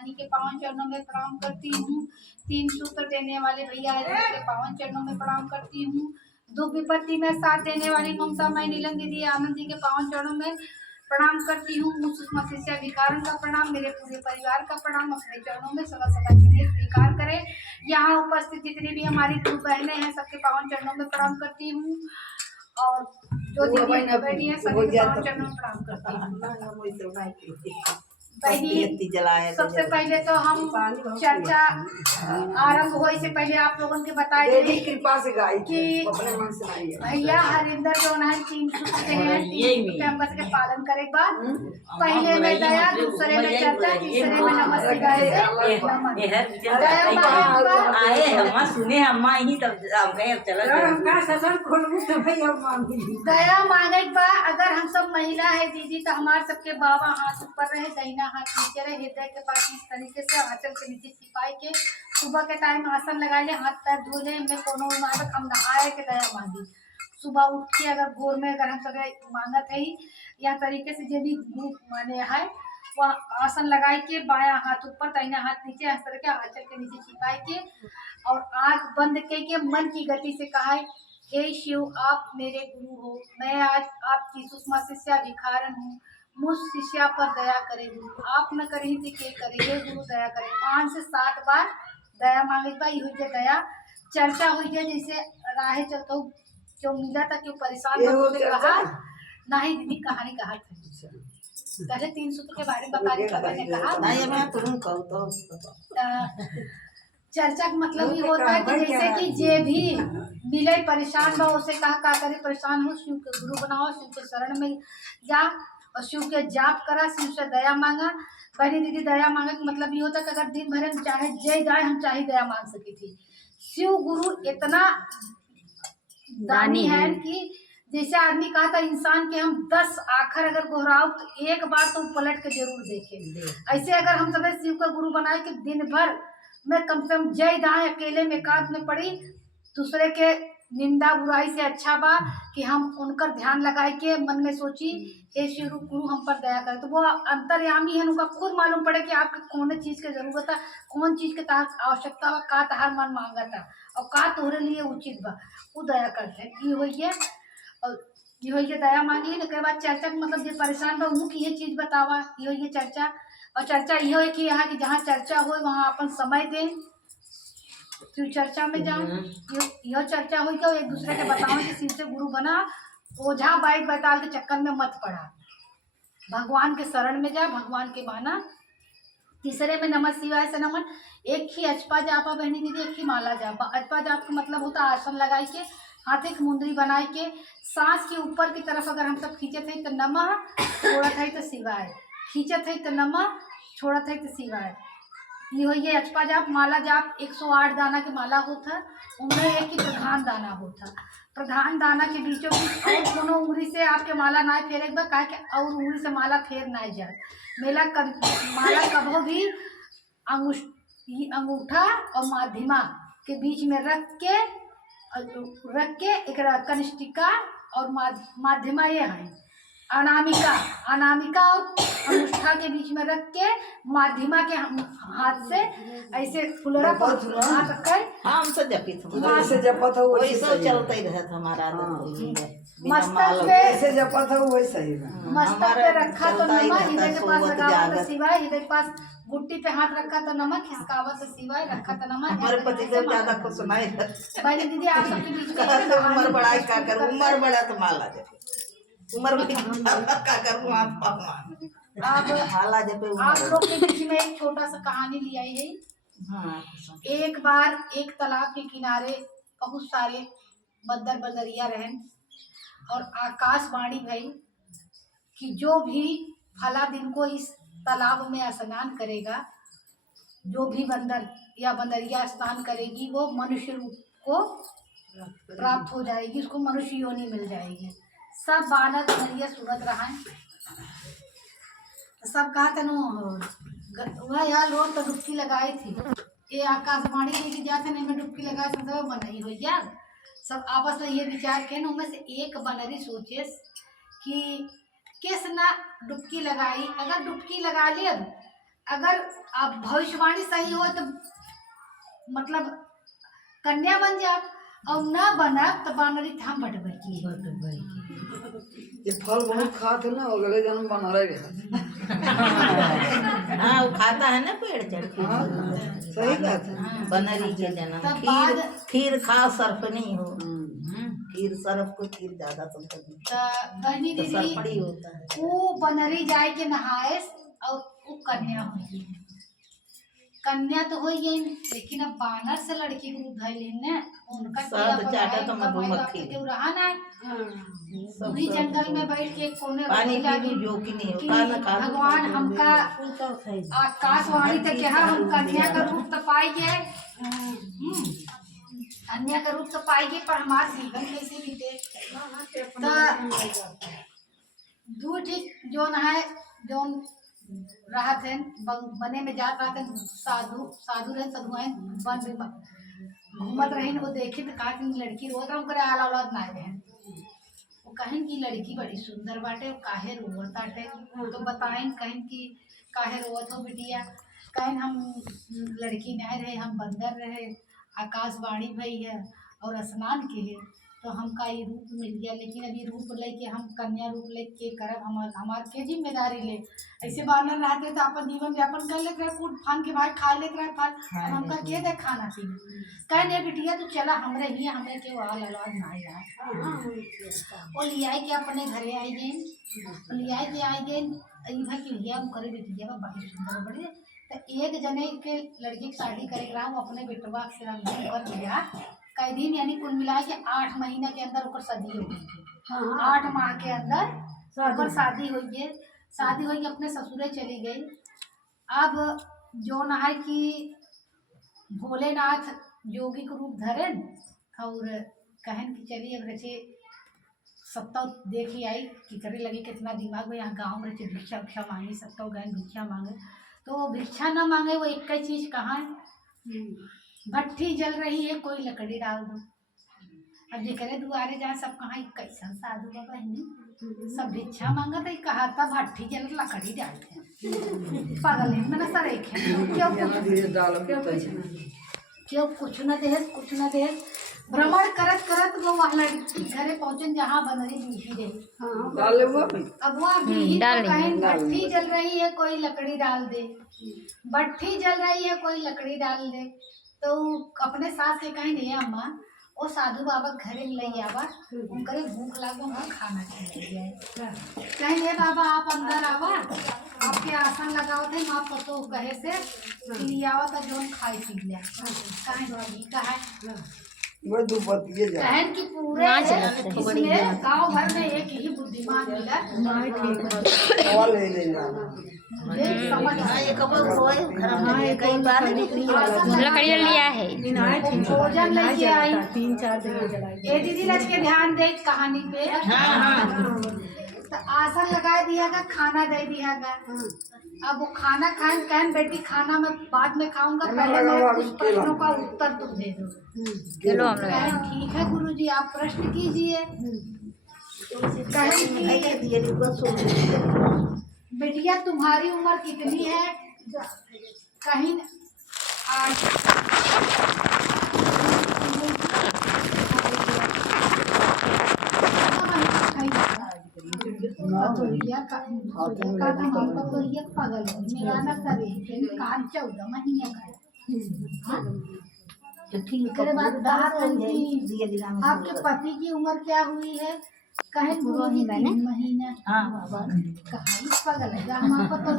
महारानी के पावन चरणों में प्रणाम करती हूँ। 3 सूत्र देने वाले भैया के पावन चरणों में प्रणाम करती हूँ। दुख विपत्ति में साथ देने वाली ममता मई नीलम दीदी आनंद जी के पावन चरणों में प्रणाम करती हूँ। सुषमा शिष्या विकारण का प्रणाम, मेरे पूरे परिवार का प्रणाम अपने चरणों में सदा सदा के लिए स्वीकार करें। यहाँ उपस्थित जितनी भी हमारी दो बहनें हैं सबके पावन चरणों में प्रणाम करती हूँ और जो दीदी बैठी है सभी पावन चरणों में प्रणाम करती हूँ। सबसे पहले तो हम चर्चा आरंभ हो इससे पहले आप लोगों के बताए कृपा से गाई कि भैया हरिंदर जो है 3 सूत्र हैं, 3 कैंपस के पालन करे बाद पहले में दया, दूसरे में चर्चा, तीसरे में नमः शिवाय आए हम सुने हम ही तब गए दया मांगे बा। अगर हम सब महिला है दीदी तो हमारे सबके बाबा हाथ ऊपर रहे, दाहिना हाथ नीचे रहे, हृदय के पास इस तरीके से आंचल के नीचे छिपाई के सुबह के टाइम आसन लगा ले, हाथ पैर धो ले, में कोनो मांगत हम नहाए के दया मांगी। सुबह उठ के अगर भोर में अगर हम सब मांगत है या तरीके से जो भी माने है वह आसन लगाए के बाया हाथ ऊपर दाहिना हाथ नीचे इस तरह के आंचल के नीचे छिपाई के और आंख बंद के मन की गति से कहा है, हे शिव आप मेरे गुरु हो, मैं आज आपकी सुषमा शिष्या भिखारन हूँ, मुझ शिष्या पर दया करे गुरु, आप न करें तो के करे, हे गुरु दया करे। 5 से 7 बार दया मांगे बा। हुई है दया चर्चा हुई है, जैसे राहे चलता हूँ क्यों मिला था क्यों परेशान कहा ना ही दीदी कहानी कहा था। पहले 3 सूत्र के बारे में बता रही कहा चर्चा का मतलब ये होता है कि जैसे कि जे भी मिले परेशान बा उसे कहा करे परेशान हो शिव के गुरु बनाओ, शिव के शरण में जा और शिव के जाप करा, शिव से दया मांगा। पहली दीदी दया मांगे का मतलब ये होता है कि अगर दिन भर हम चाहे जय जाए हम चाहे दया मांग सकी थी। शिव गुरु इतना दानी है कि जैसे आदमी कहा था इंसान के हम 10 आखर अगर गोहराओ तो एक बार तो पलट के जरूर देखें। ऐसे अगर हम सब शिव का गुरु बनाए कि दिन भर में कम से कम जय दाएं अकेले में एकांत में पड़ी दूसरे के निंदा बुराई से अच्छा बा कि हम उनकर ध्यान लगाए के मन में सोची हे शिव गुरु हम पर दया करे। तो वो अंतर्यामी है, उनका खुद मालूम पड़े कि आपके कौन चीज की जरूरत है, कौन चीज के तहत आवश्यकता बा, का तहार मन मांगा था और का तोहरे लिए उचित बा, वो दया करते हैं। ये हुई है और ये हुई है दया मांगी। उसके बाद चर्चा का मतलब जो परेशान बा उन्हों की ये चीज बतावा, ये हुई है चर्चा। और चर्चा यह है कि यहाँ की जहाँ चर्चा हो वहाँ अपन समय दें, फिर चर्चा में जाओ। यह चर्चा हुई कि एक दूसरे के बताओ कि शिव से गुरु बना, ओझा बाइक बैताल के चक्कर में मत पड़ा, भगवान के शरण में जा, भगवान के माना। तीसरे में नमः शिवाय से नमन। एक ही अचपा जापा बहनी दीदी, एक ही माला जापा। अचपा जाप का मतलब होता है आसन लगाई के हाथे की मुंदरी बनाई के सांस के ऊपर की तरफ अगर हम सब खींचे थे तो नमः, छोड़त है तो शिवाय, खींचत है तो नमः, छोड़त है तो शिवाय। ये हो ये अचपा जाप। माला जाप 108 दाना की माला होता, उनमें एक ही प्रधान दाना होता। प्रधान दाना के बीचों बीच और कोनो उंगली से आपके माला ना फेरे कहा कि और उंगली से माला फेर ना जाए। माला कभो भी अंगूठा और माध्यमा के बीच में रख के एक कनिष्ठिका और माध्यमा ये है अनामिका, अनामिका और अनुष्ठा के बीच में रख के माध्यमा के हाथ से ऐसे फुलरा हाथ रखकर हम तो जपित ऐसे जपत हो वैसे चलता ही रहता हमारा मस्तक पे ऐसे जपत हो वैसे ही मस्तक पे रखा तो नमः, हृदय के पास लगा तो शिवाय, हृदय के पास गुट्टी पे हाथ रखा तो नमः, खिसकावा तो शिवाय, रखा तो नमः। हमारे पति से ज्यादा कुछ सुनाई भाई दीदी आप सबके बीच में उम्र बड़ा क्या कर, उम्र बड़ा तो माला जपे, उम्र क्या करूँ आप माला जपे। आप लोग के बीच में एक छोटा सा कहानी ले आई है। एक बार एक तालाब के किनारे बहुत सारे बंदरिया रहन और आकाशवाणी भई कि जो भी फला दिन को इस तालाब में स्नान करेगा, जो भी बंदर या बंदरिया स्नान करेगी वो मनुष्य रूप को प्राप्त हो जाएगी, उसको मनुष्य योनि मिल जाएगी। सब बानर बंदरिया सूरत रहा है, सब कहा तनु वह यार रोड तो डुबकी लगाई थी, ये आकाशवाणी लेके जाते नहीं, मैं डुबकी लगाए सब बनाई हो यार। सब आपस में ये विचार के उनमें से एक बनरी सोचे कि किस ना डुबकी लगाई, अगर डुबकी लगा लिया अगर आप भविष्यवाणी सही हो तो मतलब कन्या बन जाए, और ना बना तो बानरी थाम बटबै की। ये फल बहुत खाते ना, अगले जन्म बना रहेगा। हाँ वो खाता है ना पेड़ चढ़ के। हाँ, सही बात है। बनरी के जन्म तब खीर बाद- खीर खा सर्प नहीं हो। खीर सर्प को खीर ज्यादा तुम कभी कहनी तो दीदी सर्पड़ी होता है। वो बनरी जाए के नहाए और वो कन्या हुई। कन्या तो हो गई, लेकिन अब बानर से लड़की को धर लेने उनका सब क्या चाटा बनाए, तो उनका माई बाप मधुमक्खी। के केहू रहा ना। सब वही सब जंगल में बैठ के कोने पानी रोटी लागी पीनी जो कि नहीं कि होता ना खा भगवान हमका आकाशवाणी तक कहा हम कन्या का रूप तो पाएंगे, कन्या का रूप तो पाएंगे, पर हमारा जीवन कैसे बीते। तो दू ठीक जोन है जोन रहा थे बने में जात रहा थे, साधु रहे साधुआइन वन में घूमत रही। वो देखे तो कहा कि लड़की रोत रहा करे आला औलाद ना रहे। वो कहें कि लड़की बड़ी सुंदर बाटे, काहे रोवत बाटे। तो बताएं कहें कि काहे रोवत हो बिटिया। कहें हम लड़की नहीं रहे, हम बंदर रहे, आकाशवाणी भई है और स्नान के है, तो हमका ये रूप मिल गया। लेकिन अभी रूप लेके हम कन्या रूप लेके करब हमार के जिम्मेदारी ले। ऐसे बानर रहते तो अपन जीवन यापन कर लेते रहे, कूट फान के भाई खा लेते रहे फल, अब हमका के दे खाना पीना। कहने बिटिया तू चला हमरे ही, हमें के वाल अलवाद ना रहा। वो लिया के अपने घरे आई गए, लिया के आई गए इधर की भैया करे बिटिया बड़ी सुंदर बड़ी। तो एक जने के लड़की की शादी करे रहा हूँ अपने बेटवा से कर दिया कई दिन, यानी कुल मिला के 8 महीना के अंदर ओकर शादी हो गई थी। 8 माह के अंदर ओकर शादी हुई है। शादी हुई अपने ससुरे चली गई। अब जो न है कि भोलेनाथ योगी को रूप धरेन और कहन कि चलिए अब रचे सप्ताह देख ही आई कि करे लगे कितना दिमाग में यहाँ गाँव में रचे भिक्षा उक्षा मांगी, सप्ताह गए भिक्षा मांगे तो भिक्षा ना मांगे। वो एक ही चीज़ कहाँ है, भट्ठी जल रही है कोई लकड़ी डाल दो। अब जे करे दुआरे जा सब कहाँ कैसा साधु बाबा है, सब भिक्षा मांगा तो कहा था भट्ठी जल लकड़ी डालते पागल है मैंने सर एक क्यों कुछ न दे कुछ न दे। भ्रमण करत करत वो वहाँ लड़की घरे पहुँचन जहाँ बनरी बीही रही। अब वहाँ बीही तो कहीं भट्ठी जल रही है कोई लकड़ी डाल दे, भट्ठी जल रही है कोई लकड़ी डाल दे। तो अपने सास के कहीं नहीं अम्मा वो साधु बाबा घरे में ले आवा, उनके भूख लागो हम खाना खिलाइए। कहीं ये बाबा आप अंदर आवा, आपके आसन लगाओ थे माँ पतो कहे से लिया था जो खाई पी लिया। कहीं कहा कहन की पूरे इसमें गाँव भर में एक ही बुद्धिमान मिला। लकड़ी लिया है भोजन लेके आई 3-4 दिन। ये दीदी रच के ध्यान दे कहानी पे। तो आसन लगा दियागा, खाना दे दियागा। अब वो खाना खाए कहन बेटी खाना मैं बाद में खाऊंगा, पहले मैं कुछ प्रश्नों का उत्तर तुम दे दो। चलो हम लोग कहन ठीक है गुरुजी आप प्रश्न कीजिए। बेटिया तुम्हारी उम्र कितनी है? कहीं 14 महीने का। उसके बाद बात आपके पति की उम्र क्या हुई है? कहे 3 महीना। कहा पागल है हम आपको तो